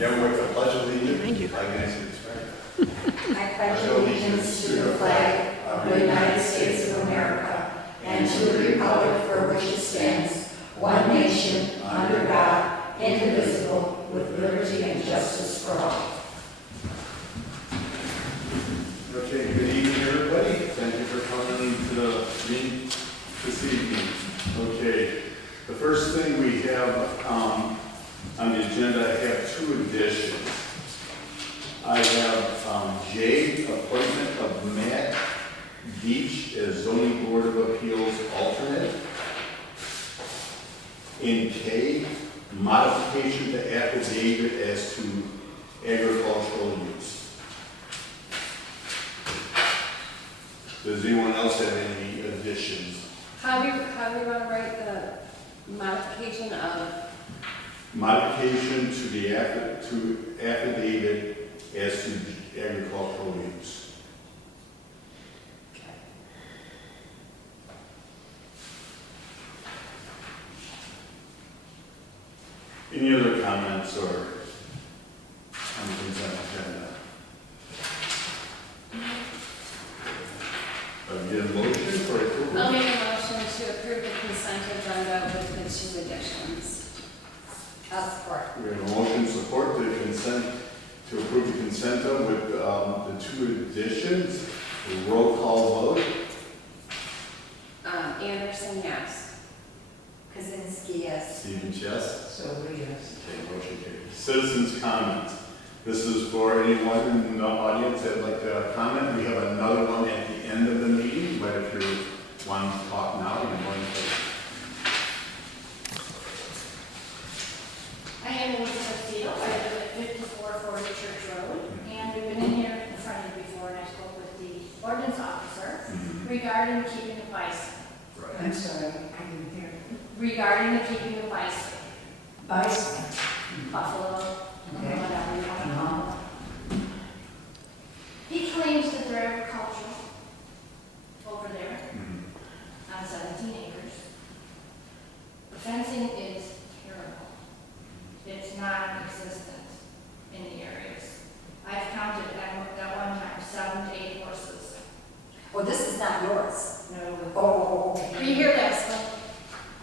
Yeah, with the pledge of allegiance. Thank you. I guess it's I pledge allegiance to the flag of the United States of America and to the republic for which it stands, one nation, under God, indivisible, with liberty and justice for all. Okay, good evening, everybody. Thank you for coming to the meeting this evening. Okay, the first thing we have on the agenda, I have two additions. I have J, appointment of Matt Beach as zoning board of appeals alternate. And K, modification to affidavit as to agricultural use. Does anyone else have any additions? How do you want to write the modification of? Modification to the affidavit as to agricultural use. Any other comments or on the consent agenda? Get a motion for approval? I'll make a motion to approve the consent agenda with the two additions. I'll support. We have a motion to support the consent, to approve the consent with the two additions. Roll call vote. Anderson, yes. Kaczynski, yes. Stephen, yes. So, yes. Okay, motion carries. Citizens' comments. This is for anyone in the audience that'd like to comment. We have another one at the end of the meeting, but if you want to talk now, you're going to. I am Elizabeth Steele. I live at 5440 Church Road, and we've been in here in front of you before, and I spoke with the ordinance officer regarding keeping of bison. I'm sorry, I didn't hear. Regarding the keeping of bison, Bison. buffalo, Okay. whatever you want to call them. He claims that they're agricultural over there on 17 acres. The fencing is terrible. It's non-existent in the areas. I've counted at one time 7 to 8 horses. Well, this is not yours. No. Oh, Were okay. you here last month?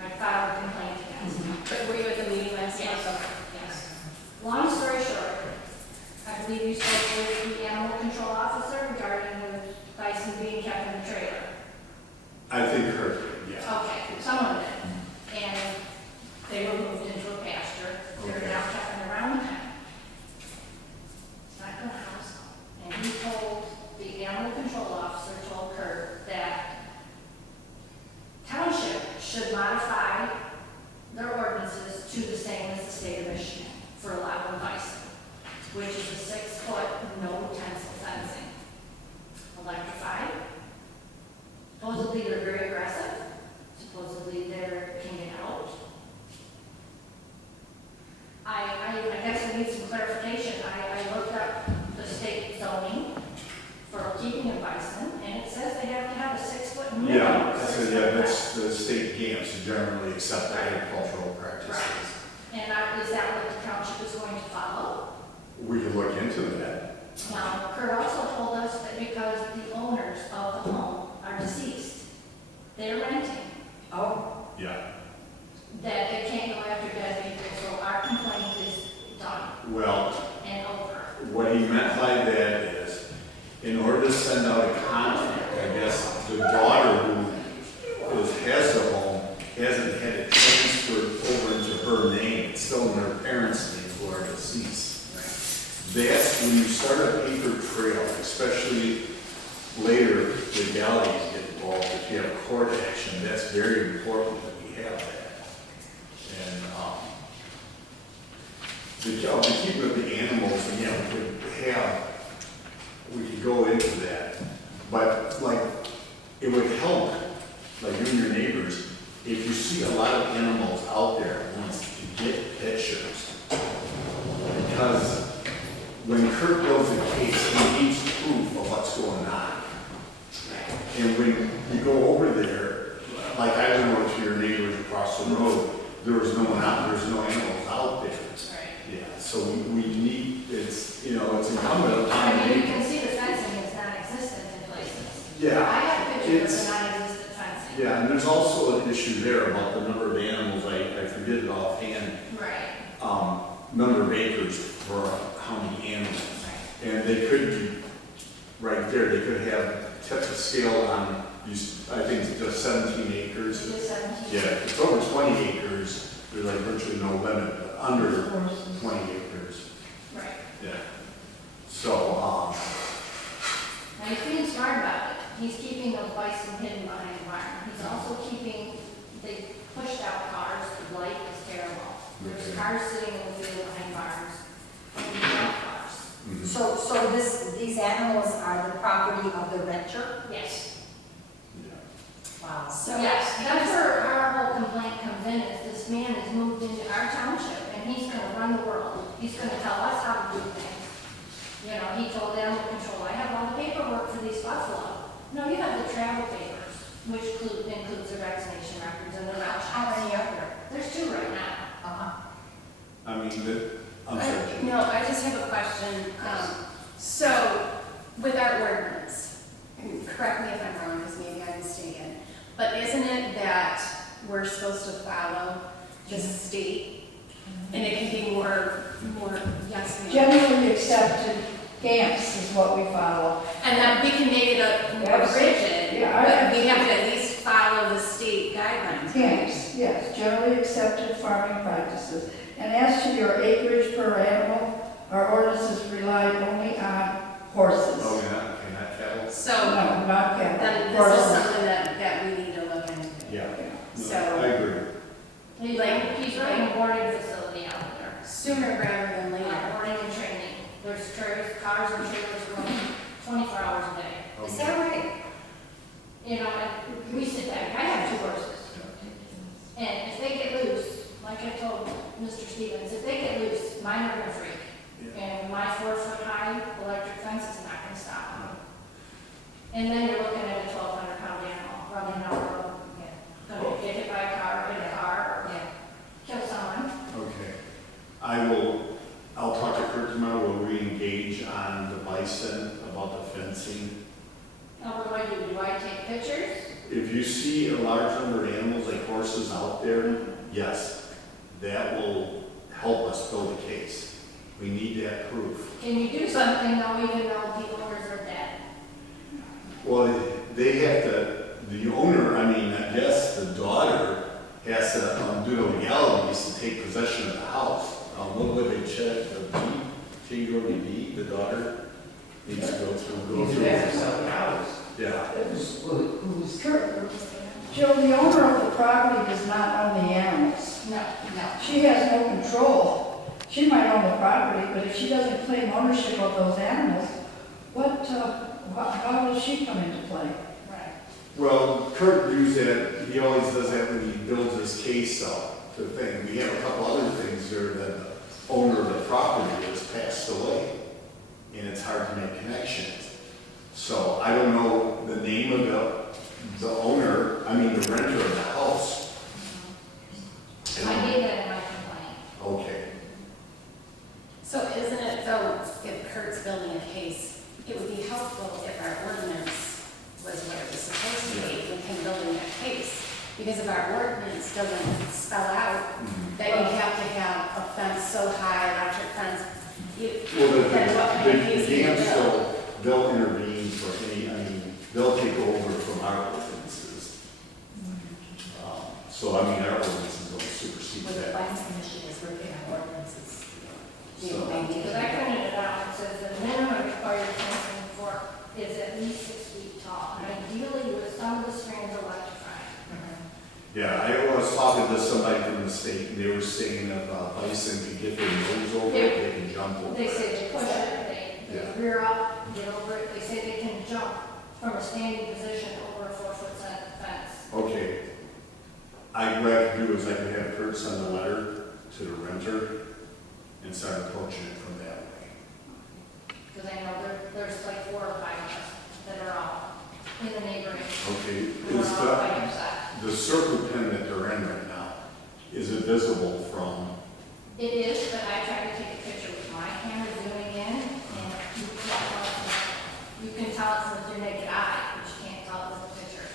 I filed a complaint against him. But were you at the meeting last Yes. month? Yes. Long story short, I believe you spoke with the animal control officer regarding the bison being kept in the trailer. I think her, yeah. Okay, someone did. And they were moved into a pasture. They're Okay. now kept around the pen. It's not gonna house them. And he told, the animal control officer told Kurt that township should modify their ordinances to the same as the state of Michigan for allowing bison, which is a 6-foot, no tensile fencing. Electrified. Supposedly they're very aggressive. Supposedly they can get out. I guess I need some clarification. I looked up the state zoning for keeping of bison, and it says they have to have a 6-foot minimum. Yeah, that's the state GAMS generally accept agricultural practices. Right. And is that what the township is going to follow? We could look into that. Now, Kurt also told us that because the owners of the home are deceased, they're renting, Oh, Yeah. that they can't go after dead people, so our complaint is done Well, and over. what he meant by that is, in order to send out a contract, I guess the daughter who has the home hasn't had it transferred over into her name. It's still in her parents' name who are deceased. That's when you start a paper trail, especially later legalities get involved. If you have court action, that's very important that we have that. And the keeping of the animals, again, we could go into that. But like, it would help, like you and your neighbors, if you see a lot of animals out there at once, to get pictures. Because when Kurt builds a case, he needs proof of what's going on. And when you go over there, like I went over to your neighbors across the road, there was no one out, there's no animals out there. Right. Yeah, so we need it's- the non-existent fencing. Yeah, and there's also an issue there about the number of animals, I forget it offhand, Right, number of acres for how many animals. right. And they could be, right there, they could have tipped the scale on these, I think it's just 17 acres. It is 17. Yeah, if it's over 20 acres, there's like virtually no limit, but under 20 acres, Right. yeah. So, Now, he's being smart about it. He's keeping those bison hidden behind the barn. He's also keeping, they pushed out cars, the light is terrible. There's Okay. cars sitting in the field behind barns, and junk cars. mhm. So these animals are the property of the renter? Yes. Yeah. Wow. So yes, that's where our whole complaint comes in, is this man has moved into our township, and he's gonna run the world. He's gonna tell us how to do things. You know, he told animal control, I have all the paperwork for these buffalo. No, you have the travel papers, which includes the vaccination records and the route How shots. many are there? There's 2 right now. Uh-huh. I mean, I'm sorry, Jenny. No, I just have a question. So with our ordinance, correct me if I'm wrong, because maybe I'm mistaken, but isn't it that we're supposed to follow the state? And it can be more, yes, ma'am. Generally accepted camps is what we follow. And then we can make it a more Yes. rigid, Yeah, but we have to at least follow the state guidelines. Camps, yes, generally accepted farming practices. And as to your acreage per animal, our ordinances rely only on horses. Oh, not cattle? So No, not then cattle, this is horses. something that we need to look into. Yeah. No, So- I agree. He's running a boarding facility out there. Sooner rather than later. Boarding and training. There's cars and trailers running 24 hours a day. Is that right? You know, and we sit back, I have 2 horses. And if they get loose, like I told Mr. Stevens, if they get loose, mine are gonna freak. Yeah. And my 4-foot-high electric fence is not gonna stop them. And then you're looking at a 1,200-pound animal running down the road. Gonna get hit by a car, hit a car, or kill someone. Okay. I'll talk to Kurt tomorrow, we'll re-engage on the bison, about the fencing. Now, what do? Do I take pictures? If you see a large number of animals like horses out there, yes, that will help us build a case. We need that proof. Can you do something though, even though the owners are dead? Well, they have to, the owner, I mean, I guess the daughter has to do the legalities to take possession of the house. What would they check, the deed, change over the deed, the daughter needs to go through. He's there for something else. Yeah, Who's Joe, the owner of the property does not own the animals. No. She has no control. She might own the property, but if she doesn't claim ownership of those animals, how will she come into play? Right. well, Kurt used that, he always does that when he builds his case up, the thing. We have a couple other things here that the owner of the property has passed away, and it's hard to make connections. So I don't know the name of the owner, I mean the renter of the house. I gave that in my complaint. Okay, So isn't it though, if Kurt's building a case, it would be helpful if our ordinance was where it was supposed to be with him building that case? Because if our ordinance doesn't spell out that you have to have a fence so high, electric fence, well, then what kind of the case do you camps, build? they'll intervene for any, I mean, they'll take over from our ordinances. So I mean, our ordinances don't supersede With the that. Finance Commission is working on ordinances. So- Because I printed it out, it says the minimum required fencing for is at least 6 feet tall, and ideally with some of the strands electrified. Yeah, I was talking to somebody from the state, and they were saying if bison can get their nose over it, they can jump over They it. say they push it, they Yeah. rear up, get over it, they say they can jump from a standing position over a 4-foot fence. Okay. What I could do is I could have Kurt send a letter to the renter and start approaching it from that way. Because I know there's like 4 or 5 of us that are all in the neighboring, Okay, we're is all fighting side. the circle pin that they're in right now, is it visible from, It is, but I tried to take a picture with my camera zooming in, and you can tell it's with your naked eye, but you can't tell it with a picture.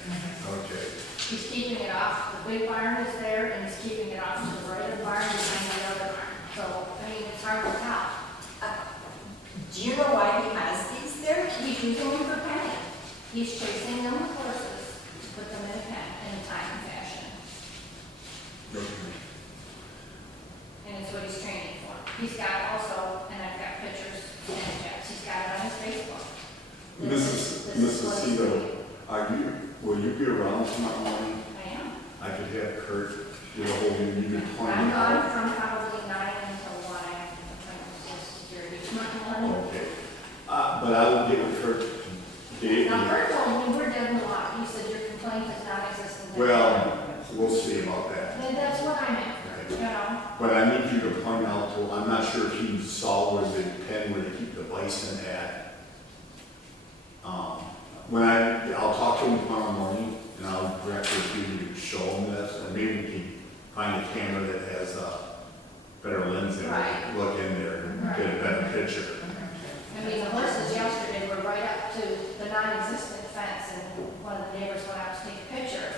big barn is there and he's keeping it off to the right of the barn behind the other barn. So, I mean, it's hard to tell. Do you know why he has these there? He's using them for penning. He's chasing them with horses, to put them in a pen in a time fashion. And it's what he's training for. He's got also, and I've got pictures and checks, he's got it on his Facebook. This is what he's doing. Will you be around tomorrow morning? I am. I could have Kurt get a hold of you, you could point I'm it gone out. from probably 9 until 1. I'm trying to get security tomorrow morning. Okay. But I will get with Kurt. Dave, Now, Kurt told me we're dead in the water. He said your complaint is non-existent. well, we'll see about that. And that's what I'm at, you know? But I need you to point out to, I'm not sure if he saw where the pen where they keep the bison at. I'll talk to him tomorrow morning and I'll direct you to show him this, and maybe we can find a camera that has a better lens in it, Right. look in there and get a better picture. I mean, the horses yesterday were right up to the non-existent fence, and one of the neighbors went out to take a picture.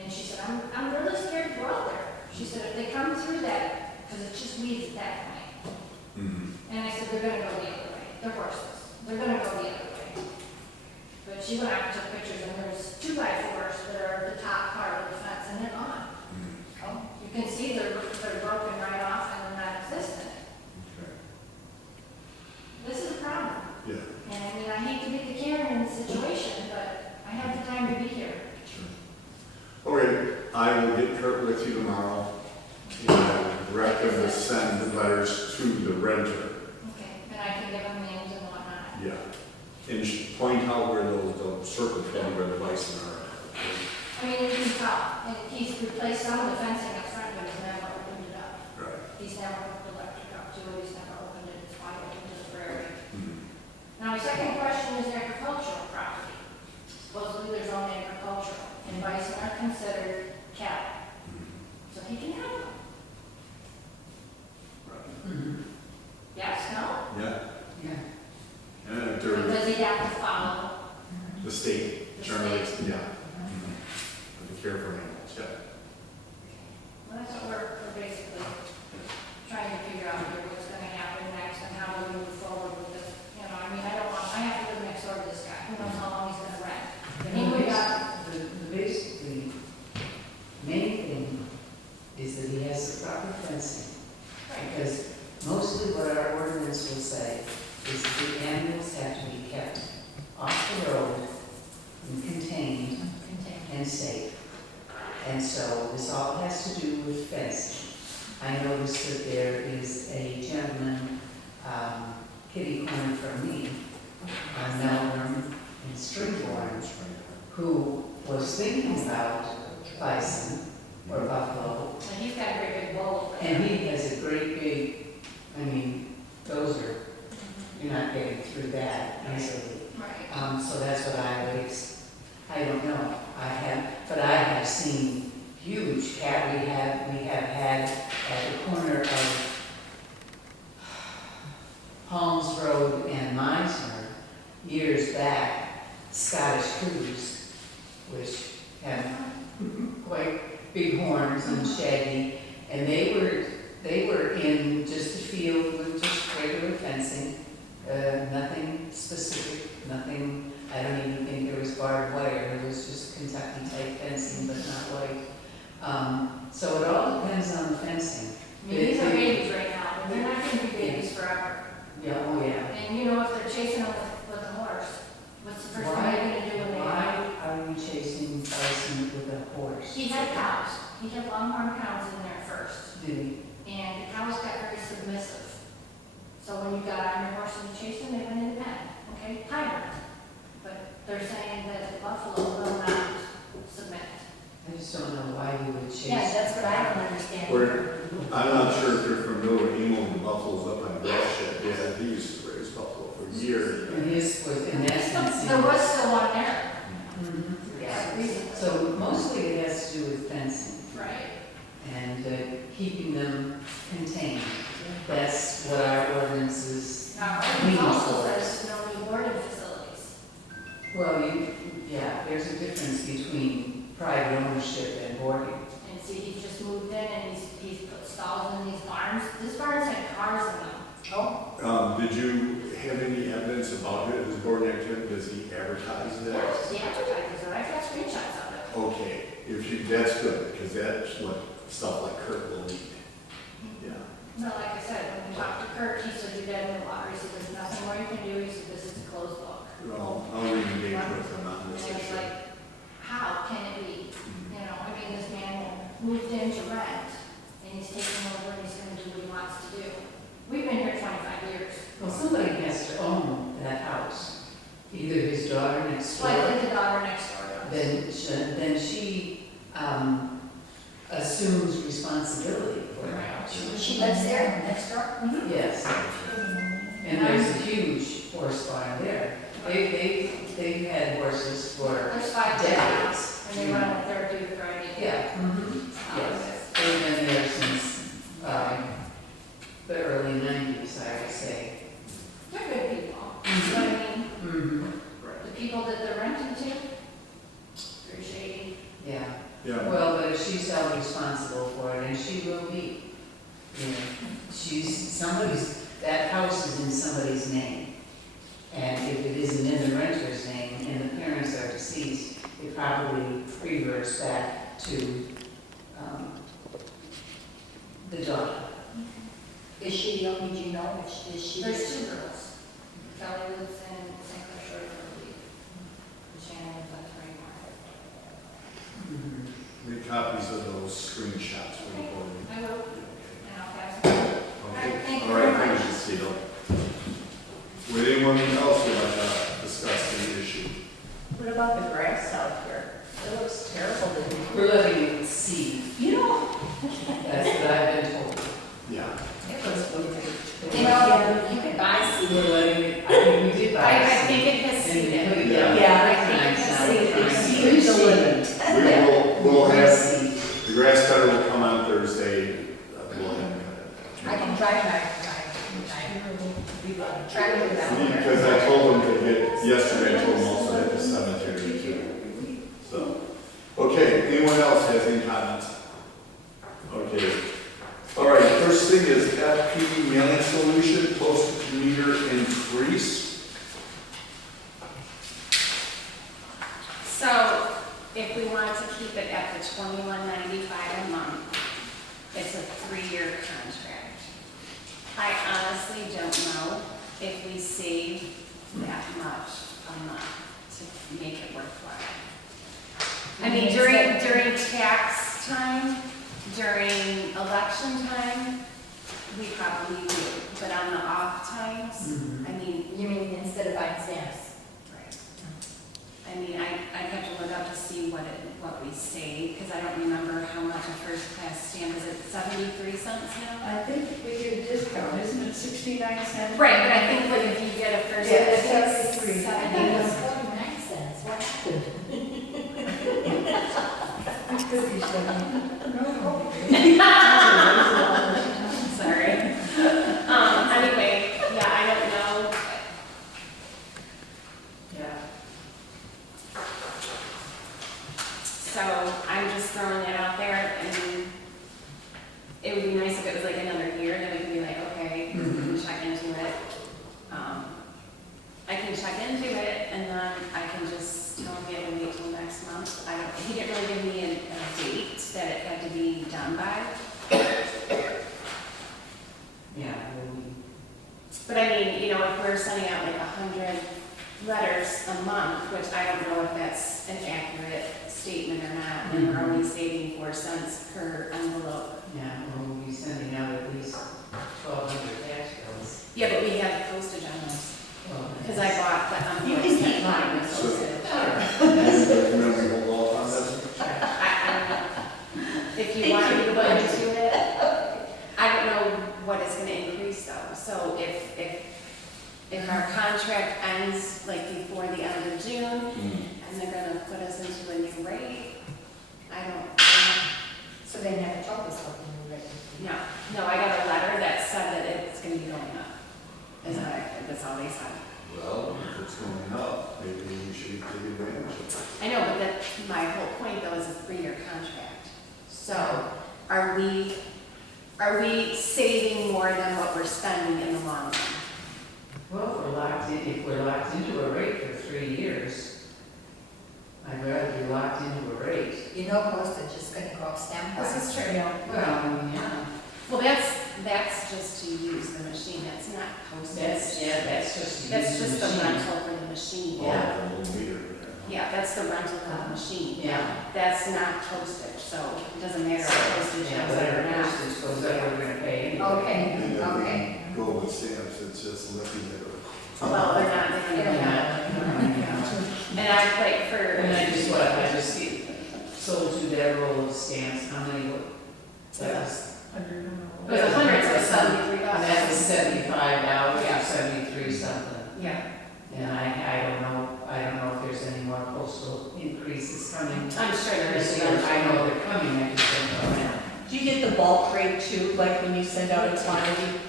And she said, I'm really scared to go out there. She said, if they come through that, because it's just weeds at that point. Mm-hmm. And I said, they're gonna go the other way. They're horses. They're gonna go the other way. But she went out and took pictures, and there's 2x4s that are the top part of the fence, and they're gone. Mm-hmm. You can see they're broken right off and they're not existent. Okay. This is a problem. Yeah, And I mean, I hate to be the Karen in the situation, but I have the time to be here. sure. Okay, I will get Kurt with you tomorrow. And I will direct him to send the letters to the renter. Okay. And I can give them names and whatnot. Yeah. And point out where those circle pin where the bison are. I mean, you can tell, and he's replaced some of the fencing up front, but he's never opened it up. Right. He's never hooked the electric up to it, he's never opened it, it's wide open to the prairie. Mm-hmm. Now, my second question is agricultural property. Supposedly there's only agricultural, and bison are considered cattle. So he can have them. Right. Yes, no? Yeah. Yeah. And if Or they're does he have to follow? the state, The generally, state. yeah. Mm-hmm. The care for animals, yeah. Well, that's what we're basically trying to figure out here, what's gonna happen next and how we move forward with this. You know, I mean, I have to live next door to this guy, who knows how long he's gonna rent. The And we got, basically, main thing is that he has the proper fencing. Because mostly what our ordinance will say is that the animals have to be kept off the road and contained and safe. And so this all has to do with fencing. I noticed that there is a gentleman, kitty corner from me, on Melbourne and Springborn, who was thinking about bison or buffalo. and he's got a great big bowl. And he has a great big, I mean, those are, you're not getting through that easily. Right. So that's what I would, I don't know, but I have seen huge cat, we have had at the corner of Palms Road and Meisner, years back, Scottish Coos, which have quite big horns and shaggy, and they were in just a field with just regular fencing, nothing specific, nothing, I don't even think there was barbed wire, it was just Kentucky type fencing, but not white. So it all depends on the fencing. I mean, these are babies right now, but they're not gonna be babies forever. Yeah, oh yeah. And you know, if they're chasing them with a horse, what's the first thing they're gonna do when they Why are you chasing bison with a horse? He had cows. He had longhorn cows in there first. Did he? And the cows got very submissive. So when you got on your horse and you chased them, they went in the pen. Okay, timer. But they're saying that the buffalo will not submit. I just don't know why you would chase. Yeah, that's what I don't understand. I'm not sure if you're familiar with Emil and buffaloes up on grass shed. Yeah, he used to raise buffalo for years. And his was in essence. There was still one there. Mhm. Yeah. So mostly it has to do with fencing Right. and keeping them contained. That's what our ordinance is. Now, We it also also- says no new boarding facilities. Well, yeah, there's a difference between private ownership and boarding. And And see, he's just moved in and he's put stalls in these barns. These barns had cars in them. Oh. Did you have any evidence about his boarding activity? Does he advertise that? He advertises it. I've got screenshots of it. Okay, that's good, because that's what stuff like Kurt will need. Yeah. No, like I said, when we talked to Kurt, he said, you're dead in the water. He said, there's nothing more you can do. He said, this is a closed book. Well, I'll engage with him on And this it's issue. like, how can it be? You know, I mean, this man moved in to rent, and he's taking over and he's gonna do what he wants to do. We've been here 25 years. Well, somebody has to own that house. Either his daughter next So I door, think the daughter next door does. then she assumes responsibility for the house. She lives there next door? Yes, and there's a huge horse barn there. They've had horses for There's 5 decades. and they run on the third due to Friday. Yeah, yes. They've been there since the early 90s, I would say. They're good people. You know what I mean? Mm-hmm. The people that they're renting to, they're shady. Yeah. Yeah, Well, but if she's held responsible for it, and she will be, you know, that house is in somebody's name. And if it isn't in the renter's name and the parents are deceased, it probably reverts back to the daughter. Is she the only, do you know, is she? There's 2 girls. Kelly lives in St. Clair Shore, I believe. And Shannon lives on Frank Mm-hmm. make copies of those screenshots for the board. I will, Okay. and I'll pass them. Okay. Thank you All right, very much. thanks, Cecile. Would anyone else would like to discuss the issue? What about the grass out here? It looks terrible. We're letting it seed. You know, That's what I've been told. Yeah. it looks weird. You know, you can buy seed. We're letting it, I mean, we did buy I seed. think it has And we seeded. put it Yeah. down. Yeah, I think it has Seed is a limit. We'll have, Seed. the grass cutter will come on Thursday. We'll have him cut I can drive by, try to do it. that. Because I told him to get, yesterday I told him also at the cemetery too. So, okay, anyone else has any comments? Okay. All right, first thing is FP mailing solution, postage meter increase. So if we wanted to keep it at the $21.95 a month, it's a 3-year contract. I honestly don't know if we save that much a month to make it worthwhile. I mean, during tax time, during election time, we probably do, but on the off times, Mhm. I mean, You mean instead of buying stamps? right. I mean, I'd have to look up to see what we save, because I don't remember how much a first class stamp is. It 73 cents now? I think we get a discount, isn't it 69 cents? Right, but I think what if you get a first Yeah, class, 73. I think it was 49 cents. What happened? It could be 70. No. sorry. Anyway, yeah, I don't know. Yeah. So I'm just throwing that out there, and it would be nice if it was like another year, then we could be like, okay, we can check into it. I can check into it, and then I can just tell him we have to wait till next month. He didn't really give me a date that it had to be done by. Yeah, But I mean, you know, if we're sending out like 100 letters a month, which I don't know if that's an accurate statement or not, and we're only saving 4 cents per envelope. yeah, we'll be sending out at least 1,200 tax bills. Yeah, but we have the postage on those, Well, because I bought the You envelopes. can keep that mine. come with postage. Remember we hold off on this? I don't know. If you want me to look into it, I don't know what it's gonna increase though. So if our contract ends like before the end of June, and they're gonna put us into a new rate, I don't know. So they never told us what they were ready. No, I got a letter that said that it's gonna be going up. That's all they said. Well, if it's going up, maybe we should take advantage of it. I know, but my whole point though is a 3-year contract. So So are we saving more than what we're spending in the long run? Well, if we're locked into a rate for 3 years, I'd rather be locked into a rate. You know postage is gonna go up stamp This price. is true. Well, yeah, Well, that's just to use the machine, that's not postage. that's just. That's use just the machine. rental for the machine. Yeah. A little meter in there. Yeah, that's the rental for the machine. Yeah. That's not postage, so it doesn't matter if postage Yeah, goes up or whatever not. postage goes up, we're gonna pay anyway. Okay, And then okay. we Go with stamps, it's just looking at it. Well, they're not, they're gonna be not. And I like for. And I just sold you that roll of stamps, how many, that was, It was 100, so it's $73. and that was $75 Yeah. or 73 something. Yeah, And I don't know if there's any more postal increases coming. I'm sure there This is. year. I know they're coming, I just don't know now. Do you get the bulk rate too, like when you send out a quantity?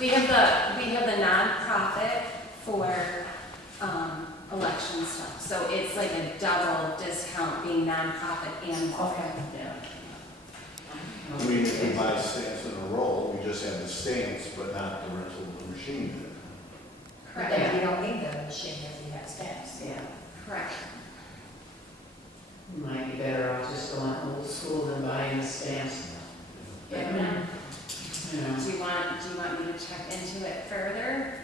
We have the nonprofit for, election stuff, so it's like a double discount being nonprofit and. Okay. Yeah. I mean, if we buy stamps in a roll, we just have the stamps, but not the rental of the machine. But then you don't need the machine if you have stamps. Yeah. Correct. Might be better off just going old school than buying the stamps. Yeah. You know. Do you want me to check into it further?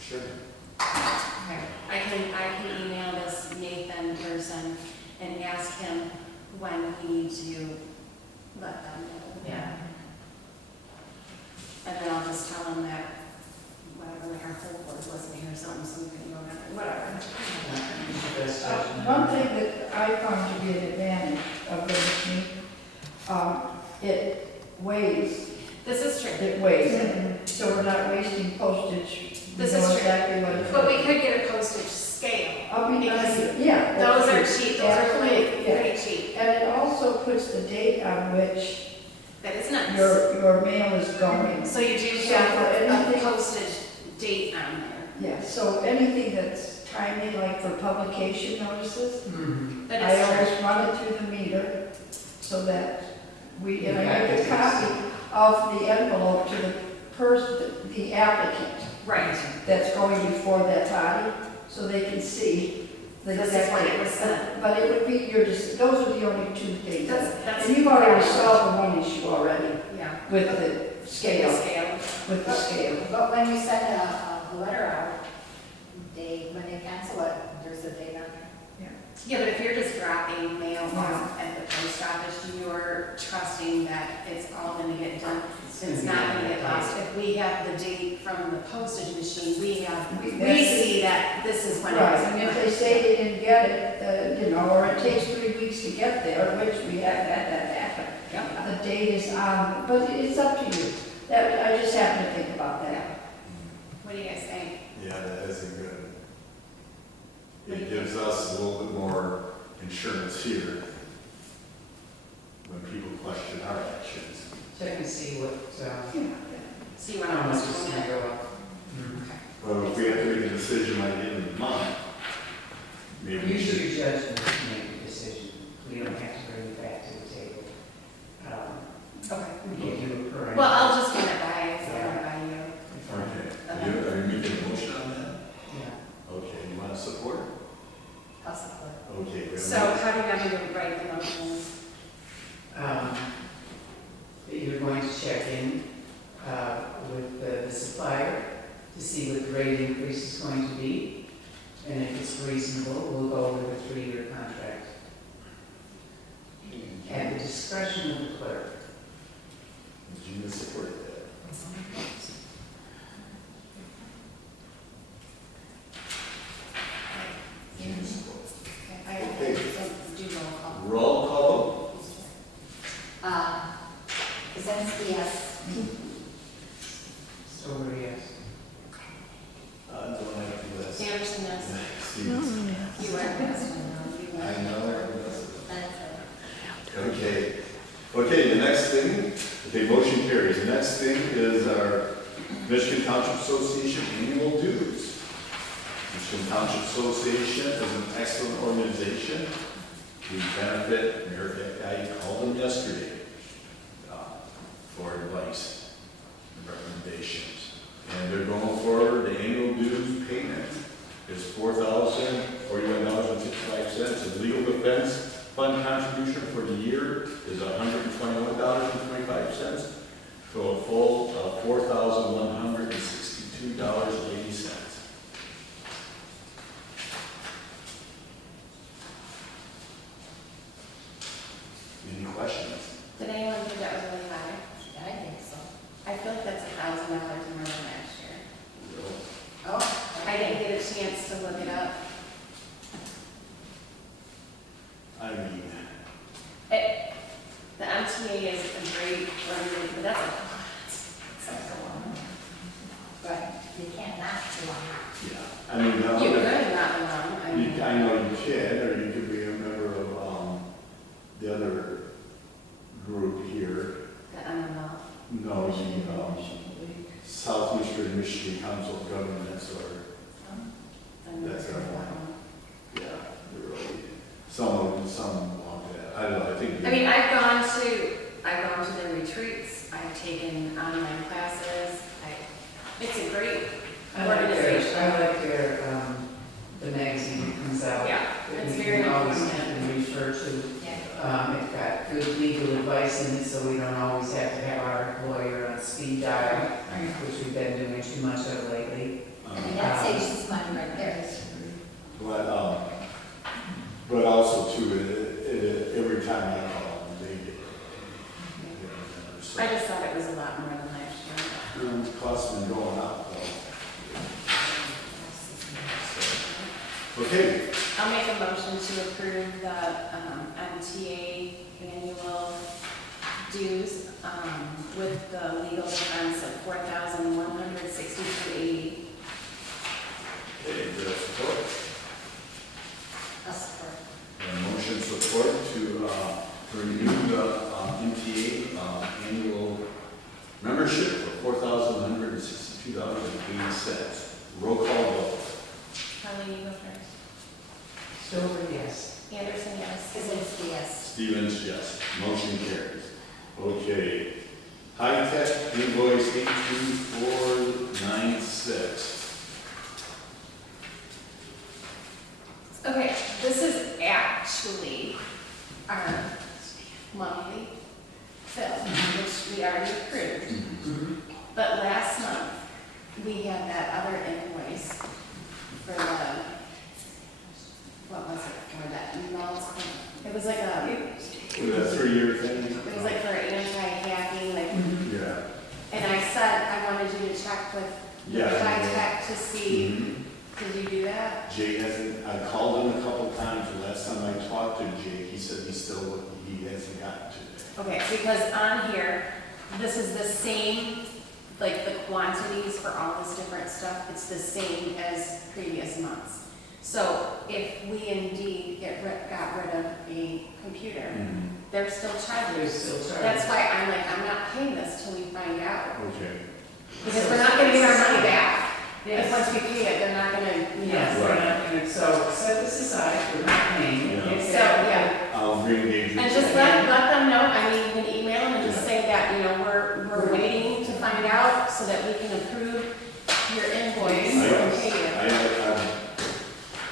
Sure. Okay. I can email this Nathan person and ask him when we need to let them know. Yeah. And then I'll just tell him that, whatever, like our whole board wasn't here or something, so we can go around, whatever. Best judgment. One thing that I found to be an advantage of the machine, it weighs, This is true. it weighs, so we're not wasting postage. We This know is true. exactly what it's. But we could get a postage scale. Because, yeah. Those are that's cheap, true. those are Absolutely, yeah. pretty cheap. And it also puts the date on which That is nice. your mail is going. So you do So have for a anything- postage date on there. Yeah, so anything that's timely, like for publication notices, Mhm. That I is true. always run it through the meter so that and I You make a got copy of the envelope to the person, the applicant Right. that's going before that body, so they can see the This is exact when it date. was sent. But it would be those are the only two things. That's. And you've already solved the one issue already Yeah. with the scale, Scale. with the scale. But when you send a letter out, when they cancel it, there's a date on it. Yeah, but if you're just dropping mail Yeah. off at the post office, you're trusting that it's all gonna get done. It's It's gonna not be gonna get that lost. If we have the date from the postage machine, we That's- see that this is when it Right, was. and if they say they didn't get it, or it takes 3 weeks to get there, which we have had that happen. Yep. The date is on, but it's up to you. I just happen to think about that. What do you guys think? Yeah, that isn't good. It gives us a little bit more insurance here when people question our actions. Check and see what, See when how I much was it's doing gonna it. go up. Mhm. But if we have to make a decision by the end of the month, maybe we Use should. your judgment to make a decision. We don't have to bring it back to the table. Okay. Give you a parameter. Well, I'll just run it by you. Okay, are you making a motion on that? Yeah. Okay, you want to support? I'll support. Okay. we have So a- how do you want me to write the motion? That you're going to check in with the supplier to see what the rate increase is going to be. And if it's reasonable, we'll go with a 3-year contract. At the discretion of the clerk. Did you support that? Gina support. I Okay. do roll call. Roll call. Kaczynski, yes. So we're yes. Don't have to list. Anderson, yes. Stevens. You are yes. I know. That's it. Okay. Okay, the next thing, okay, motion carries. The next thing is our Michigan Township Association annual dues. Michigan Township Association is an excellent organization. to benefit, matter of fact, I called them yesterday for advice and recommendations. And they're going forward, the annual dues payment is $4,041.55. The legal defense fund contribution for the year is $121.25. So a full of $4,162.80. Any questions? Did anyone think that was really high? I think so. I feel like that's $1,000 more than last year. Really? Oh. I didn't get a chance to look it up. I mean, The MTA is a great organization, but that's a lot. That's a lot. But you can't not do them. yeah, I mean, You could not alone, I mean. I know you can, or you could be a member of, the other group here. The MML. No, the, Southeastern Michigan Council of Governments, or, That's our one. yeah, they're really, some along that. I don't know, I think. I mean, I've gone to their retreats, I've taken online classes, it's a great organization. I like their, the magazine that comes out. Yeah, that it's we very can always informative. can refer to. Yeah. It's got good legal advice in it, so we don't always have to have our lawyer on speed dial, which we've been doing too much of lately. I mean, that saves us money right there. But also too, every time I call them, they get. I just thought it was a lot more than last year. The costs been going up, though. Okay, I'll make a motion to approve the MTA annual dues with the legal defense of $4,162.80. okay, is there support? I'll support. And motion support to renew the MTA annual membership for $4,162.80. Roll call vote. Harley, you go first. Stover, yes. Anderson, yes. Kazinsky, yes. Stevens, yes. Motion carries. Okay. High-tech invoice 82496. Okay, this is actually our monthly bill, which we already approved. But last month, we had that other invoice for the, what was it, for that emails? It was like a, With that 3-year thing? it was like for anti-hacking, like, Yeah. and I said I wanted you to check with Yeah. High-Tech to see, Mhm. did you do that? Jay hasn't, I called him a couple times, the last time I talked to Jay, he said he hasn't gotten to it. Okay, because on here, this is the same, like the quantities for all this different stuff, it's the same as previous months. So if we indeed got rid of a computer, they're still They're charging. still charged. That's why I'm like, I'm not paying this till we find out. Okay. Because we're not gonna get our money back. If Yes. once we pay it, they're not gonna, you know. Yes, we're not gonna, so set this aside, we're not paying. Yeah. It's So, yeah. I'll re-engage you. And just let them know, I mean, you can email them and just say that, you know, we're waiting to find out so that we can approve your invoice and pay you. I've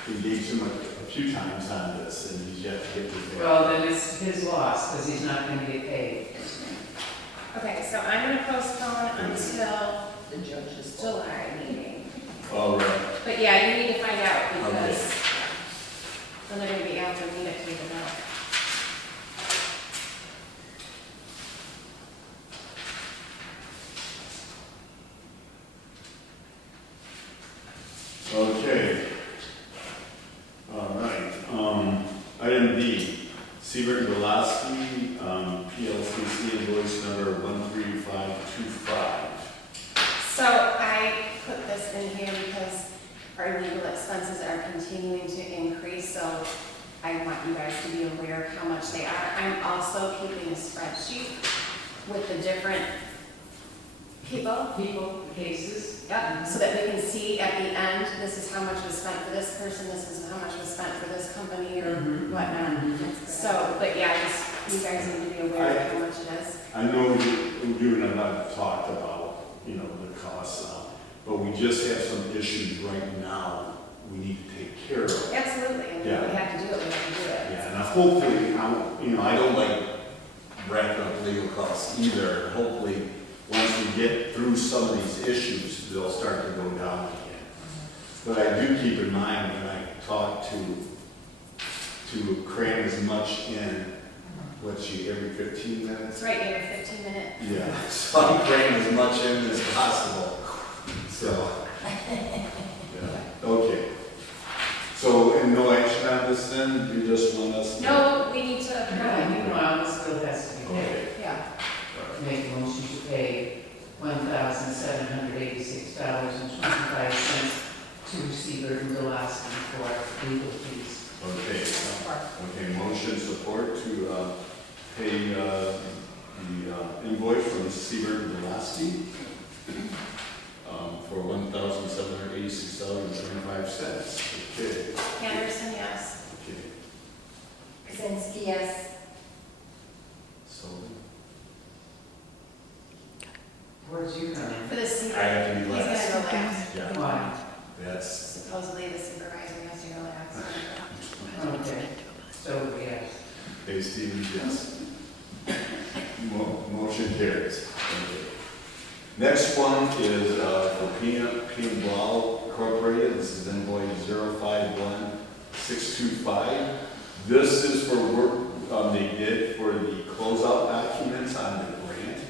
engaged him a few times on this, and he's yet to get to it. Well, then it's his loss, because he's not gonna get paid. Okay, so I'm gonna postpone until The judges. July meeting. All right. But yeah, you need to find out because then they're gonna be after me to pay them out. Okay. All right. Item D, Siebert Velosky, PLCC invoice number 13525. So I put this in here because our legal expenses are continuing to increase, so I want you guys to be aware of how much they are. I'm also keeping a spreadsheet with the different people. People, cases, Yep, so that we can see at the end, this is how much was spent for this person, this is how much was spent for this company or Mhm. whatnot. Mhm. So, but yeah, you guys need to be aware of how much it is. I know you and I have talked about, the costs now, but we just have some issues right now we need to take care of. Absolutely, and Yeah. if we have to do it, we have to do it. Yeah, and hopefully, I don't like racking up legal costs either. Hopefully, once we get through some of these issues, they'll start to go down again. But I do keep in mind when I talk to cram as much in, every 15 minutes? That's right, you have a 15-minute. Yeah, so I'm cramming as much in as possible. So, yeah, okay. So, and no action on this then? You just want us to? No, we need to. No, meanwhile, it still has to be paid. Okay. Yeah. Make a motion to pay $1,786.25 to Seabird and Delasky for legal fees. Okay, motion support to pay the invoice from Seabird and Delasky for $1,786.25. Okay. Anderson, yes. Okay. Kazinsky, yes. So Where's you coming? For the super. I have to be He's last. gonna go last. Yeah, Why? that's, Supposedly the supervisor has to go last. Okay, so, yes. Dave Stevens, yes. Motion carries. Okay. Next one is for PM Blau Incorporated. This is invoice 051625. This is for work they did for the closeout documents on the grant.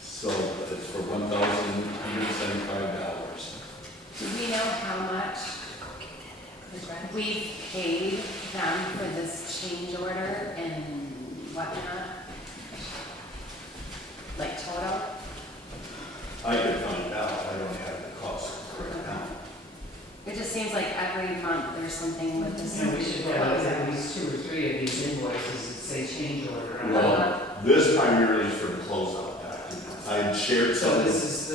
So it's for $1,175. Do we know how much we've paid them for this change order and whatnot? Like total? I could find out. I don't have the cost right now. It just seems like every month there's something with this. And we should have at least 2 or 3 of these invoices that say change order on them. Well, this primarily is for the closeout documents. I shared some So of this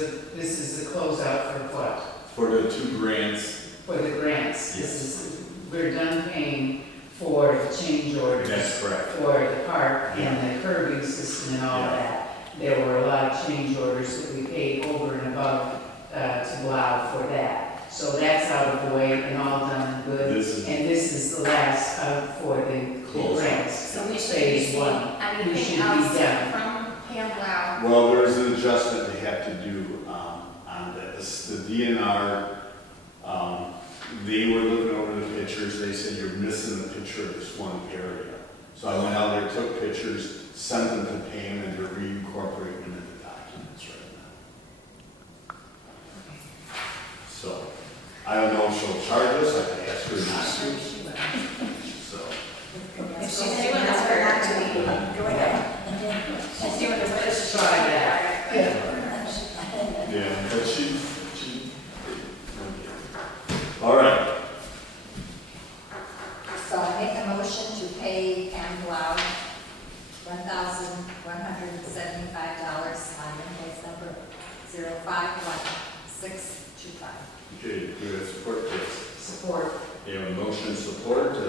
is the closeout for what? for the 2 grants. For the grants? Yes. We're done paying for the change orders. That's correct. For the park and the curbing system and all Yeah. that. There were a lot of change orders that we paid over and above to Blau for that. So that's out of the way and all done and good. And this is the last for the Close. grants. So we should Phase receive 1. We should anything be else done. from Pam Blau. Well, there's an adjustment they have to do on this. The DNR, they were looking over the pictures. They said you're missing the picture of this one area. So I went out there, took pictures, sent them to Pam, and they're reincorporating them into documents right now. So I don't know if she'll charge us. I can ask her not to. She will. So. If she's doing this for her to be, Go ahead. she's doing this for Let's try that. Yeah, but she, all right. So I make a motion to pay Pam Blau $1,175 on invoice number 051625. Okay, do we have support, please? Support. We have a motion and support to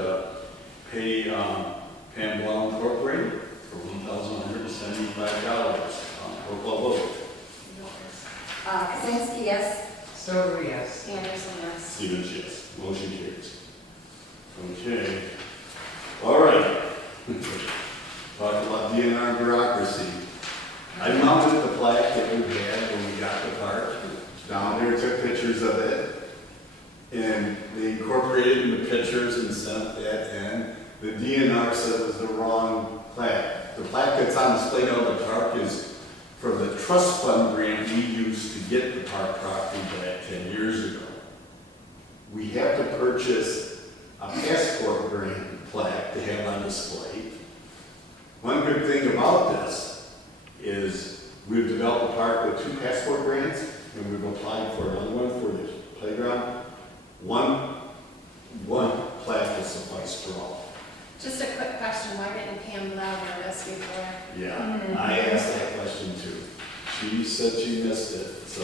pay Pam Blau Incorporated for $1,175. Roll call vote. Kazinsky, yes. Stover, yes. Anderson, yes. Stevens, yes. Motion carries. Okay. All right. Talk about DNR bureaucracy. I mounted the plaque that we had when we got the park down there, took pictures of it, and they incorporated in the pictures and sent that in. The DNR said it was the wrong plaque. The plaque that's on display down the park is from the trust fund grant we used to get the park property back 10 years ago. We have to purchase a passport grant plaque to have on display. One good thing about this is we've developed a park with 2 passport grants, and we've applied for another one for the playground. One plaque will suffice for all. Just a quick question, why didn't Pam Blau notice before? Yeah, I asked that question too. She said she missed it, so.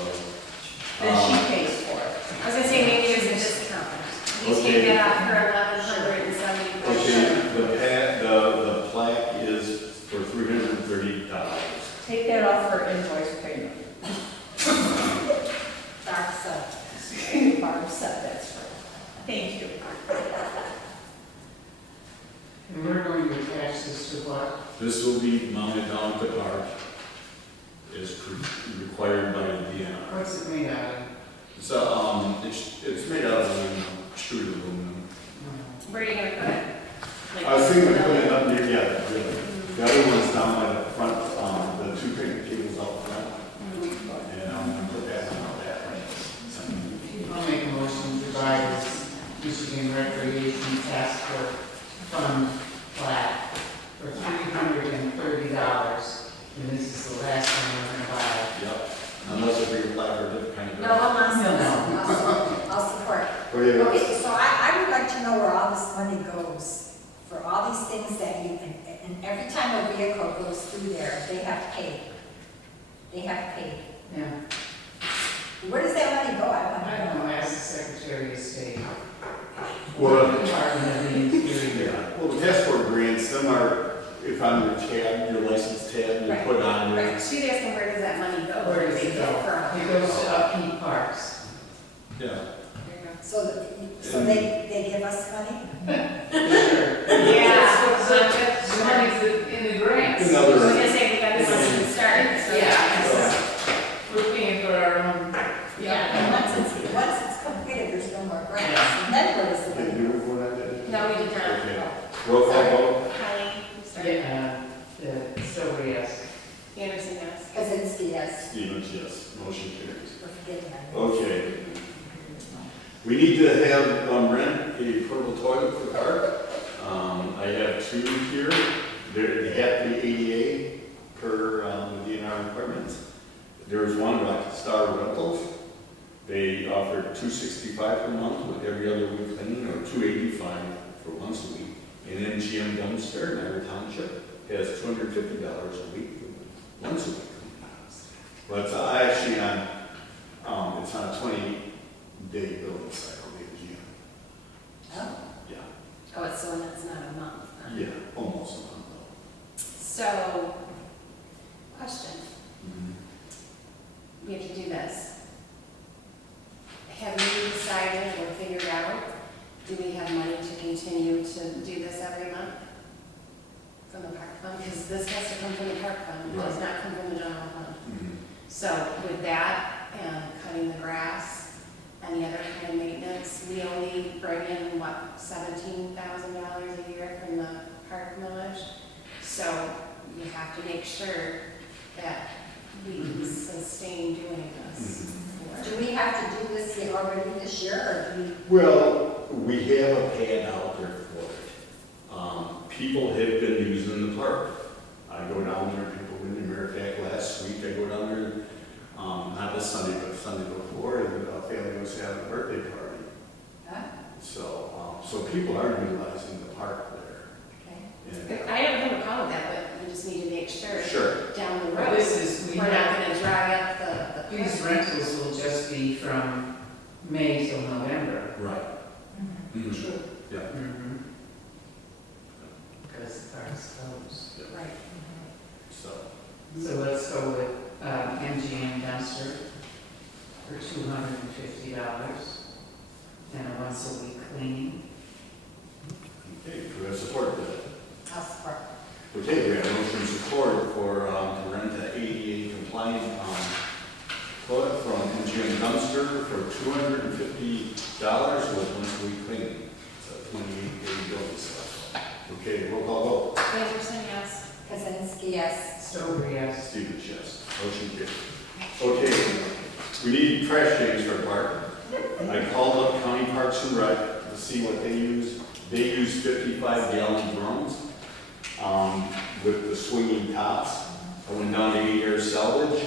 Then she pays for it. I was gonna say maybe there's a discount. You Okay. can get off her $1,175 Thank you. And we're going to attach this to what? This will be mounted down at the park as required by the DNR. What's it made out of? So, it's made out of aluminum, extruded aluminum. Where are you gonna put it? Like, I was thinking of putting it up near, yeah, the other one's down by the front, the two picnic tables out front. And I'm gonna put that on that. I'll make a motion to buy this Michigan Recreation Task Force Fund plaque for $330. And this is the last one we're gonna buy. Yep, unless if we apply for a different kind of. No, I'm not, No. I'll support. Okay, Okay, so I would like to know where all this money goes, for all these things that you, and every time a vehicle goes through there, they have paid. They have paid. Yeah. Where does that money go? I I want to don't know. know, ask the Secretary of State. Well, Department of the Interior. yeah, well, the passport grants, them are, if on your tab, your license tab, you Right, put on there. right. She's asking where does that money go? Where does they it get go? from? It goes to upkeep parks. Yeah. There you go. So they give us money? Sure. Yeah. The money's in the grants. In I other was words, gonna say, we got this one to start, so. Yeah. We're paying for our own. And once it's completed, there's no more grants, and then where does the did money you go? vote on that? No, we did not. Okay. Roll call vote? Kelly, you start. Yeah, Stover, yes. Anderson, yes. Kazinsky, yes, Stevens, yes. Motion carries. for forgetting that. Okay. We need to have, rent a portable toilet for the park. I have two here. They have to be ADA per, the DNR requirements. There's one like Star Rentals. They offer $265 per month with every other week cleaning, or $285 for once a week. And then GM Dumpster in Iowa Township has $250 a week, once a week. But it's actually it's on a 20-day billing cycle, the GM. Oh, Yeah, Oh, it's so that's not a month. huh? yeah, almost a month So, question, though. we have to do this. Have you decided or figured out, do we have money to continue to do this every month? From the park fund, because this has to come from the park fund, it does not come from the general fund. Mhm. So with that and cutting the grass and the other kind of maintenance, we only bring in, what, $17,000 a year from the park millage? So you have to make sure that we can sustain doing this. do we have to do this already this year, or do we? Well, we have a pad out there for it. People have been using the park. I go down there, people went in, matter of fact, last week I go down there, not this Sunday, but Sunday before, and a family was having a birthday party. Huh? So people are utilizing the park there. Okay. And, I don't have a problem with that, but we just need to make sure Sure. down the But road, this is, we we're not have, gonna drag up the. these rentals will just be from May till November. Right. Mhm. Mhm. True, Yeah. Because the park's closed. right. So, So let's go with MGM dumpster for $250 and a once a week cleaning. okay, do we have support for that? I'll support. Okay, we have motion support for, to rent an ADA compliant, toilet from MGM dumpster for $250 with once a week cleaning. So 28-day billing cycle. Okay, roll call vote. Anderson, yes. Kazinsky, yes. Stover, yes. Stevens, yes. Motion carried. Okay, we need trash cans for the park. I called up County Parks and Rec to see what they use. They use 55-gallon drums with the swinging tops. I went down to A-Air Salvage.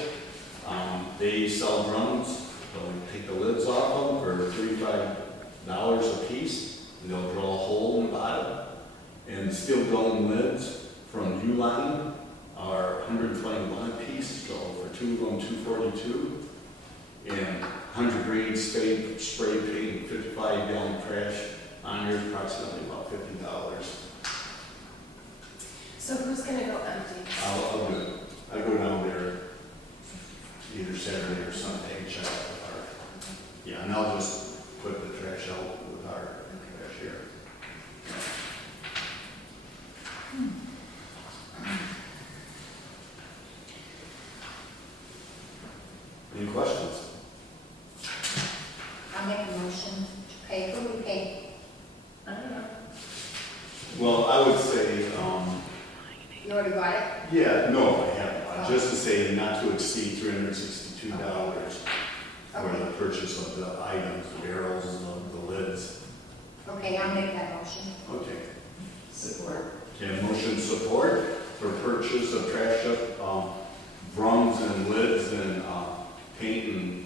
They sell drums. They'll take the lids off them for $35 a piece. And they'll drill a hole in the bottom. And steel dome lids from Uline are $121 a piece, so for two of them, $242. And 100 grade spray paint, 55-gallon trash on here is approximately about $50. So who's gonna go empty? I'll do it. I go down there either Saturday or Sunday and check out the park. Yeah, and I'll just put the trash out with our already got it? Yeah, no, I haven't. Just to say not to exceed $362 for the purchase of the items, the barrels, the lids. Okay, I'll make that motion. Okay. Support. Okay, motion support for purchase of trash up, drums and lids and, paint and,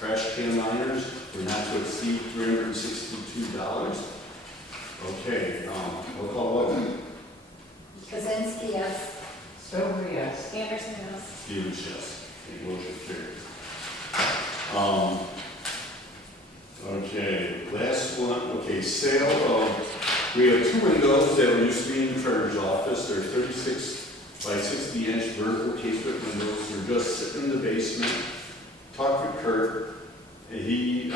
trash can liners for not to exceed $362. Okay, roll call vote. Kazinsky, yes. Stover, yes. Anderson, yes. Stevens, yes. Okay, motion carries. Okay, last one, okay, sale of, we have two windows that used to be in the treasurer's office. They're 36 by 60 inch vertical casement windows. They're just sitting in the basement. Talked to Kurt, and he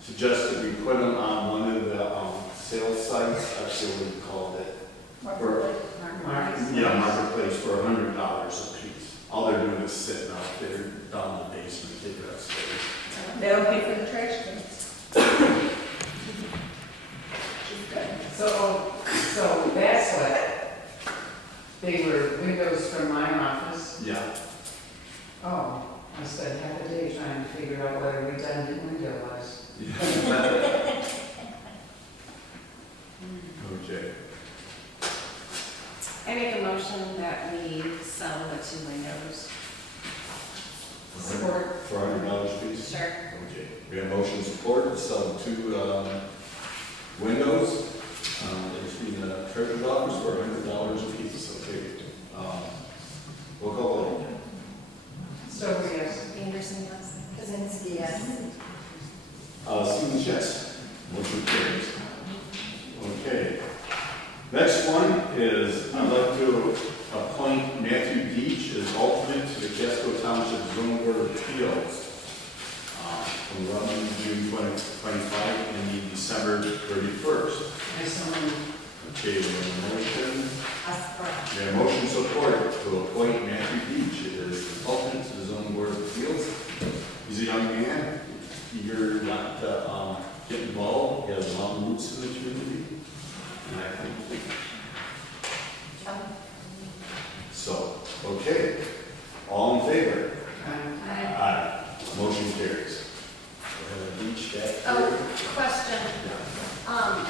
suggested we put them on one of the sales sites. Actually, what he called it. Yeah, marketplace for $100 a piece. All they're doing is sitting out there down in the basement, take it upstairs. That'll pay for the trash cans. So that's what, they were windows from my office. Yeah. Oh, I spent half a day trying to figure out what a redundant window was. Okay. I make a motion that we sell the two windows. Support. For $100 a piece? Sure. Okay. We have motion support to sell two windows. In the treasurer's office for $100 a piece. Okay. We'll call vote. Stover, yes. Anderson, yes. Kazinsky, yes. Stevens, yes. Motion carries. Okay. Next one is, I'd like to appoint Matthew Deach as alternate to the Casco Township Zoning Board of Appeals from running June 2025 and the December 31st. I saw him. Okay, we have a motion. I support. We have motion support to appoint Matthew Deach as alternate to the Zoning Board of Appeals. He's a young man, eager not to get involved. He has long roots in the community. And I think so. Okay. All in favor? Aye. Motion carries. Go ahead and reach that. Oh, question.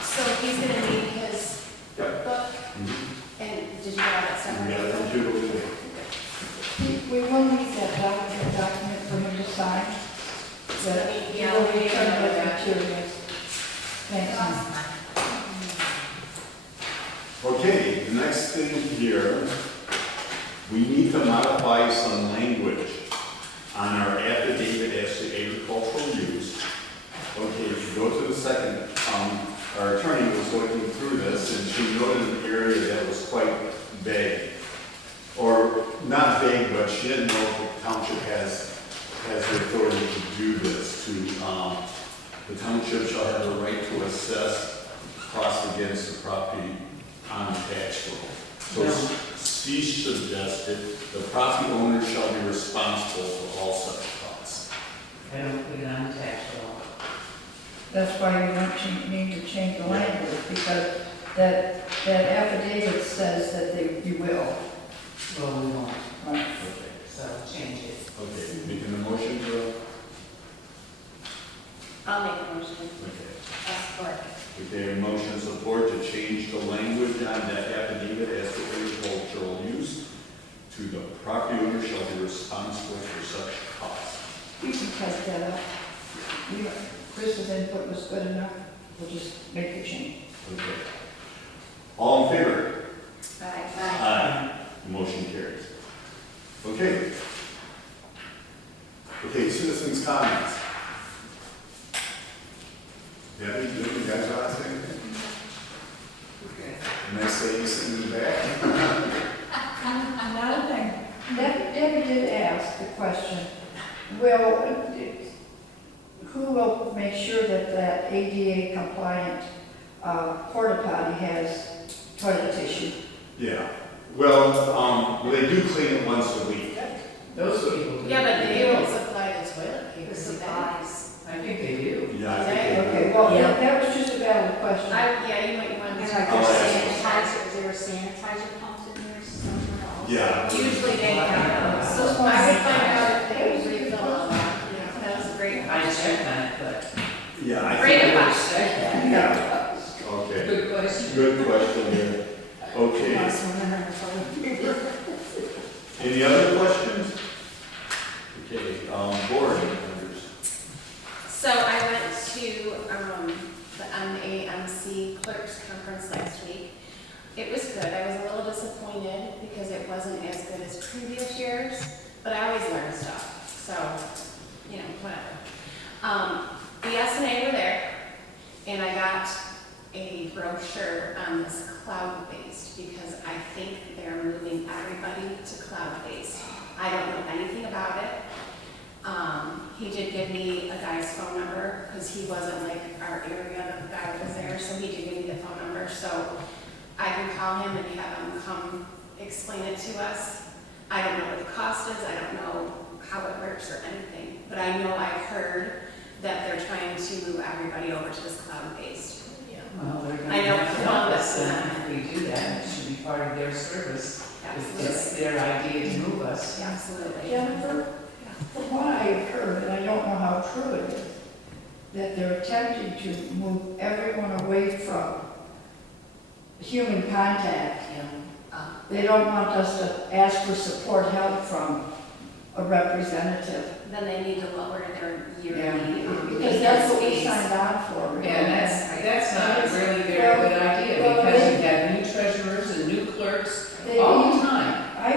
So he's gonna need his Yep. book, Mhm. and did you have that separate? We got that too over there. We will need that document for him to sign. That he Yeah, will we need return to know the that. materials. Thanks. Okay, the next thing here, we need to modify some language on our affidavit as to agricultural use. Okay, if you go to the second, our attorney was looking through this and she noted an area that was quite vague. Or not vague, but she didn't know if the township has the authority to do this, the township shall have the right to assess costs against the property on the tax roll. So she suggested the property owner shall be responsible for all such costs. I don't put it on the tax roll. That's why we don't need to change the language, because that affidavit says that you will. Well, we won't, Right. Okay. so change it. Okay, making a motion to, I'll make a motion. okay. I'll support. Okay, a motion support to change the language on that affidavit as to agricultural use to the property owner shall be responsible for such costs. You can cut that out. Chris's input was good enough, we'll just make the change. Okay. All in favor? Aye. Aye. Motion carries. Okay. Okay, citizens' comments. Debbie, do you guys want to say anything? Okay. Nice lady sitting in the back. Another thing, Debbie did ask the question, well, who will make sure that ADA compliant porta potty has toilet tissue? Yeah. Well, they do clean it once a week. Those people do. Yeah, but they don't supply the toilet paper. The supplies. I think they do. Yeah, I think they Okay, do. well, Yeah. that was just a valid question. Yeah, you might want And to. like Oh, their yeah. sanitizer, is there a Yeah. Usually they have those, so I would find out if they would refill all that. Yeah, that was a great I question. checked on it, but. Yeah, I Great think. question. Yeah, okay, Good question. good question here. Okay, any other questions? Okay, board members. So I went to the MAMC Clerks Conference last week. It was good. I was a little disappointed because it wasn't as good as previous years, but I always learn stuff, so, you know, whatever. The SNA were there, and I got a brochure on this cloud-based because I think they're moving everybody to cloud-based. I don't know anything about it. He did give me a guy's phone number because he wasn't like our area, the guy was there, so he did give me the phone number. So I can call him and have him come explain it to us. I don't know what the cost is, I don't know how it works or anything, but I know I've heard that they're trying to move everybody over to this cloud-based. Well, they're gonna I know have to help us, Columbus, and if we do that, it should be part of their service. If it's Absolutely. their idea to move us. Absolutely. Jennifer, from what I have heard, and I don't know how true it is, that they're attempting to move everyone away from human contact. They don't want us to ask for support help from a representative. Then they need to lower their yearly. Because that's what we fees. signed on for. remember? Yeah, that's not a really very good idea, Well, because they- you have new treasurers and new clerks They all the e- time.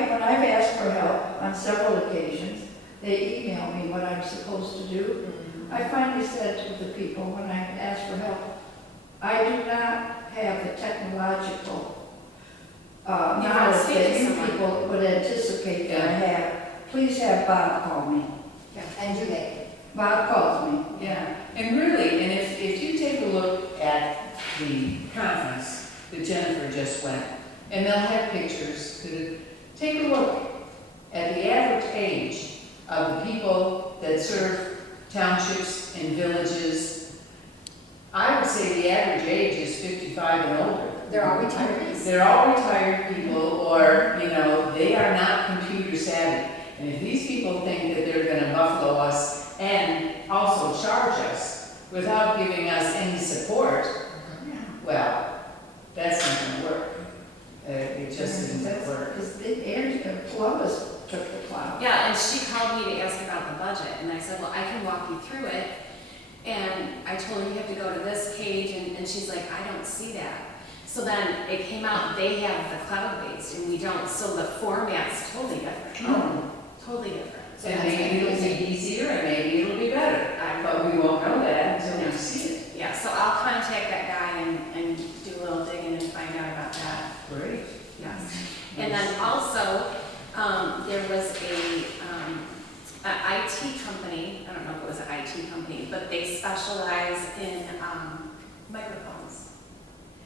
when I've asked for help on several occasions, they email me what I'm supposed to do. I finally said to the people when I asked for help, I do not have the technological You knowledge must speak that to you someone. people would anticipate that I have. Please have Bob call me. And do they? Bob calls me. Yeah, and really, and if you take a look at the conference that Jennifer just went, and they'll have pictures, take a look at the average age of the people that serve townships and villages. I would say the average age is 55 and older. They're all retirees. They're all retired people, or, you know, they are not computer savvy. And if these people think that they're gonna buffalo us and also charge us without giving us any support, well, that's not gonna work. It just isn't work. Because Columbus took the cloud. Yeah, and she called me to ask about the budget, and I said, well, I can walk you through it. And I told her you have to go to this page, and she's like, I don't see that. So then it came out, they have the cloud-based, and we don't, so the format's totally different. Totally different. So And that's maybe it'll confusing. be easier, and maybe it'll be better, but we won't know that until we see it. Yeah, so I'll contact that guy and do a little digging and find out about that. Great. Yes. And then also, there was a IT company, I don't know if it was an IT company, but they specialize in microphones.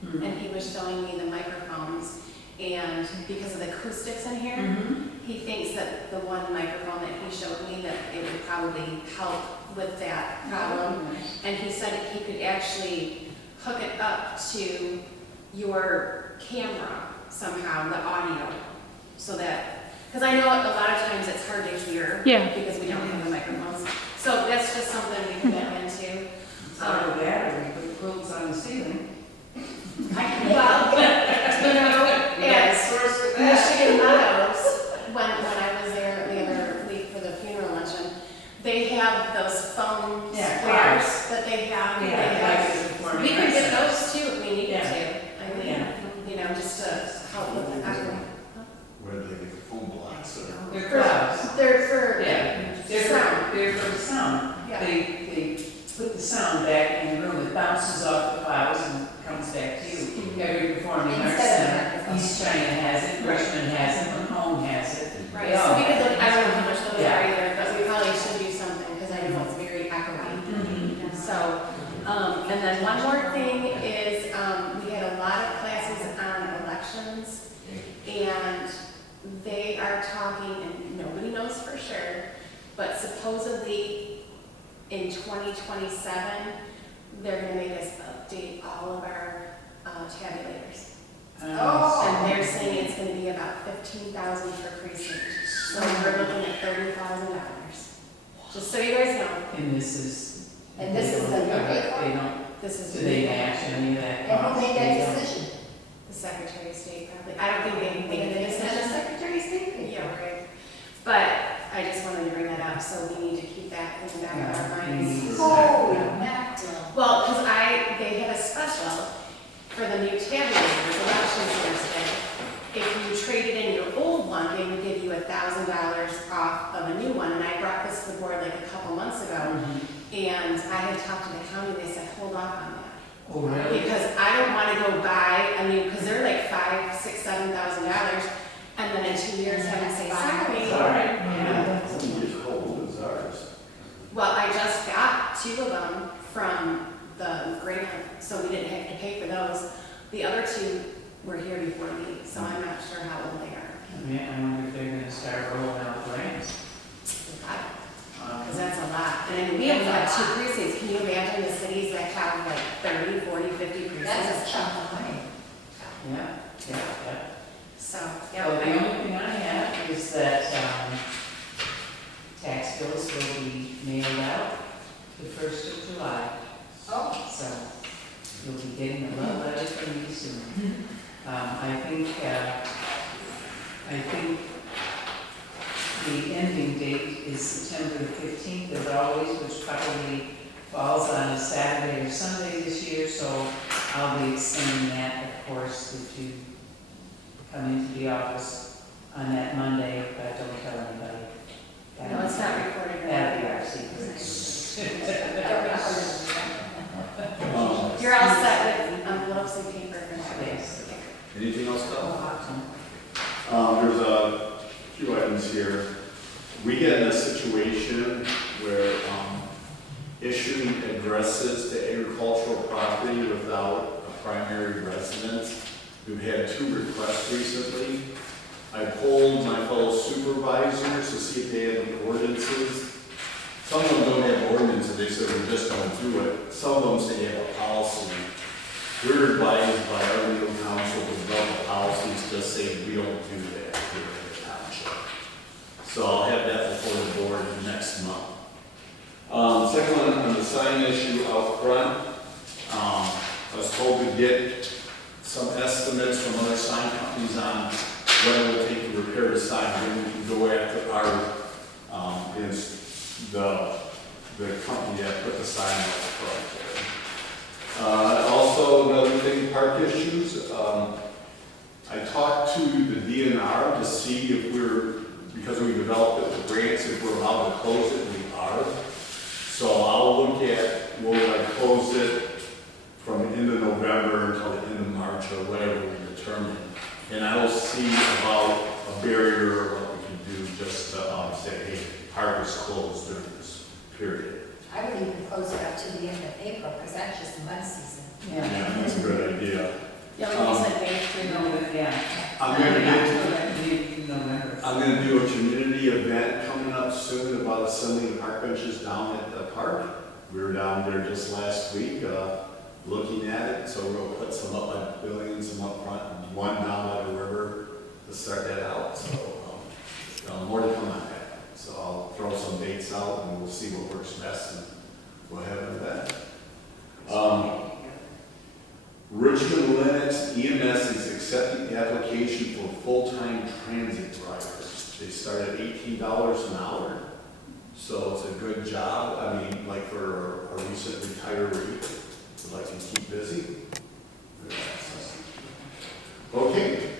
And he was showing me the microphones, and because of the acoustics in here, he thinks that the one microphone that he showed me, that it would probably help with that problem. And he said he could actually hook it up to your camera somehow, the audio, so that, because I know a lot of times it's hard to hear. Yeah. Because we don't have the microphones. So that's just something we can look into. Out of that, or we put quilts on the ceiling. Well, you know, Yeah, at source for that. Michigan Meadows, when I was there the other week for the funeral luncheon, they have those foam Yeah, squares cars. that they have. Yeah, They like have- this before. We could get those too if we needed Yeah. to. I mean, Yeah. you know, just to help with the echo. Where they get the phone blocks or. They're clouds. They're for Yeah, they're for the sound. Yeah. They put the sound back in the room, it bounces off the clouds and comes back to you. Every performing arts Instead of center, microphones. East China has it, Richmond has it, Macomb has it. Right, They so all we could have look, it. I don't know how much those Yeah. are either, but we probably should do something, because I know it's very echoey. So, and then one more thing is, we had a lot of classes on elections, and they are talking, and nobody knows for sure, but supposedly in 2027, they're gonna make us update all of our tabulators. Oh. And they're saying it's gonna be about 15,000 per precinct. So we're looking at $30,000. Just so you guys know, And this is. And this is they a- don't- They don't, this is do they match any of that And cost? who made They that don't. decision? the Secretary of State probably. I don't think they made a It's not the decision. Secretary of State. Yeah, right. But I just wanted to bring that up, so we need to keep that in the back of our Yeah, we minds. need to Holy start, mackerel. Well, because they had a special for the new tabulators, election Thursday. If you traded in your old one, they would give you $1,000 off of a new one. And I brought this to the board like a couple months ago. And I had talked to the county, they said, hold off on that. Oh, really? Because I don't want to go buy a new, because they're like $5,000, $6,000, $7,000. And then in 2 years, have to say, sorry. Sorry. Yeah. How old is ours? Well, I just got 2 of them from the grant, so we didn't have to pay for those. The other 2 were here before me, so I'm not sure how old they are. I mean, I wonder if they're gonna start rolling out grants. Because that's a lot. And I mean, we have like 2 precincts. Can you imagine the cities that have like 30, 40, 50 precincts? That's a chunk of money. Yeah, yeah, yeah. So, Well, the yeah. only thing I have is that, tax bills will be mailed out the 1st of July. Oh. So you'll be getting a love letter from me soon. I think the ending date is September the 15th as always, which probably falls on a Saturday or Sunday this year, so I'll be extending that, of course, if you come into the office on that Monday, but don't tell anybody. No, it's not recorded. That'll be our secret. You're all set with envelopes and paper for that. Yes. Anything else, Tom? Awesome. There's a few items here. We get in a situation where issuing addresses to agricultural property without a primary residence. We've had 2 requests recently. I polled my fellow supervisors to see if they had any ordinances. Some of them don't have ordinances, they said we just don't do it. Some of them say they have a policy. We're advised by our legal counsel to develop policies, just say we don't do that here in the township. So I'll have that before the board next month. Second one, on the sign issue out front, I was told to get some estimates from other sign companies on what it will take to repair the sign, then we can go after our, is the company that put the sign out front there. Also, another thing, park issues. I talked to the DNR to see if because we developed it with grants, if we're allowed to close it, we are. So I'll look at, will I close it from the end of November until the end of March or whatever we determine. And I will see about a barrier or what we can do just to say, hey, park is closed during this period. I would even close it up to the end of April, because that's just mud season. Yeah. Yeah, that's a good idea. Yeah, like you said, May through November. Yeah. I'm gonna get, November. I'm gonna do a community event coming up soon about assembling park benches down at the park. We were down there just last week, looking at it, so we'll put some up by the building, some up front, and 1 down by the river to start that out, so, more to come on that. So I'll throw some dates out and we'll see what works best and we'll have it that. Richmond Lennox EMS is accepting the application for full-time transit drivers. They start at $18 an hour, so it's a good job. I mean, like for a recent retiree, would like to keep busy. Okay,